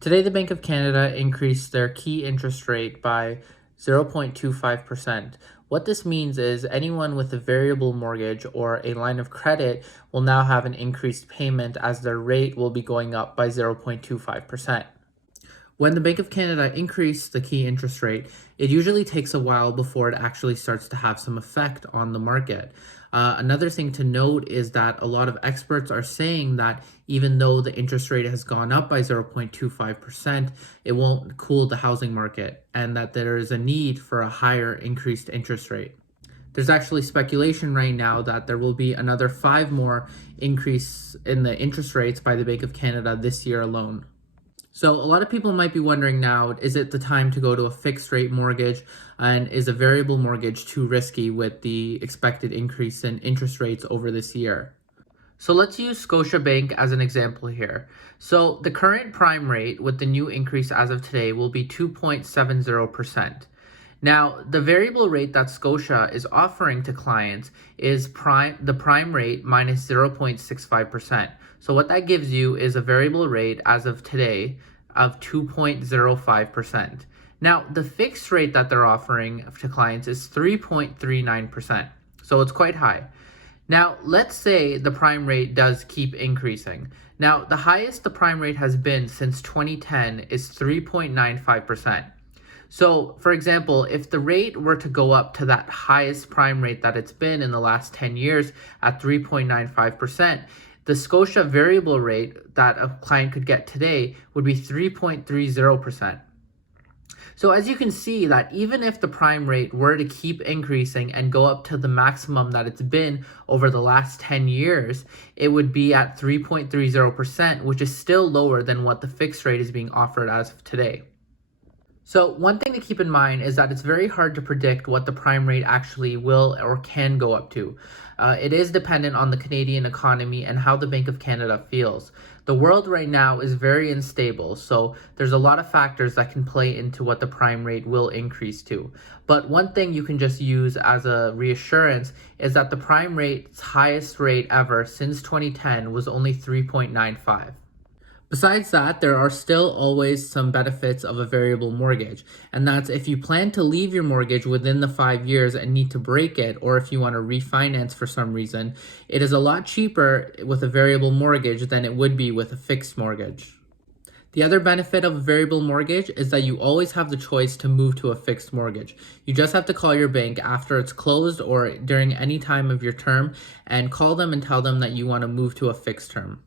Today, the Bank of Canada increased their key interest rate by 0.25%. What this means is anyone with a variable mortgage or a line of credit will now have an increased payment as their rate will be going up by 0.25%. When the Bank of Canada increased the key interest rate, it usually takes a while before it actually starts to have some effect on the market. Another thing to note is that a lot of experts are saying that even though the interest rate has gone up by 0.25%, it won't cool the housing market, and that there is a need for a higher increased interest rate. There's actually speculation right now that there will be another 5 more increase in the interest rates by the Bank of Canada this year alone. So a lot of people might be wondering now, is it the time to go to a fixed rate mortgage, and is a variable mortgage too risky with the expected increase in interest rates over this year? So let's use Scotiabank as an example here. So the current prime rate with the new increase as of today will be 2.70%. Now, the variable rate that Scotia is offering to clients is the prime rate minus 0.65%. So what that gives you is a variable rate as of today of 2.05%. Now, the fixed rate that they're offering to clients is 3.39%. So it's quite high. Now, let's say the prime rate does keep increasing. Now, the highest the prime rate has been since 2010 is 3.95%. So, for example, if the rate were to go up to that highest prime rate that it's been in the last 10 years at 3.95%, the Scotia variable rate that a client could get today would be 3.30%. So as you can see that even if the prime rate were to keep increasing and go up to the maximum that it's been over the last 10 years, it would be at 3.30%, which is still lower than what the fixed rate is being offered as of today. So one thing to keep in mind is that it's very hard to predict what the prime rate actually will or can go up to. It is dependent on the Canadian economy and how the Bank of Canada feels. The world right now is very unstable, so there's a lot of factors that can play into what the prime rate will increase to. But one thing you can just use as a reassurance is that the prime rate's highest rate ever since 2010 was only 3.95. Besides that, there are still always some benefits of a variable mortgage, and that's if you plan to leave your mortgage within the 5 years and need to break it, or if you want to refinance for some reason, it is a lot cheaper with a variable mortgage than it would be with a fixed mortgage. The other benefit of a variable mortgage is that you always have the choice to move to a fixed mortgage. You just have to call your bank after it's closed or during any time of your term and call them and tell them that you want to move to a fixed term.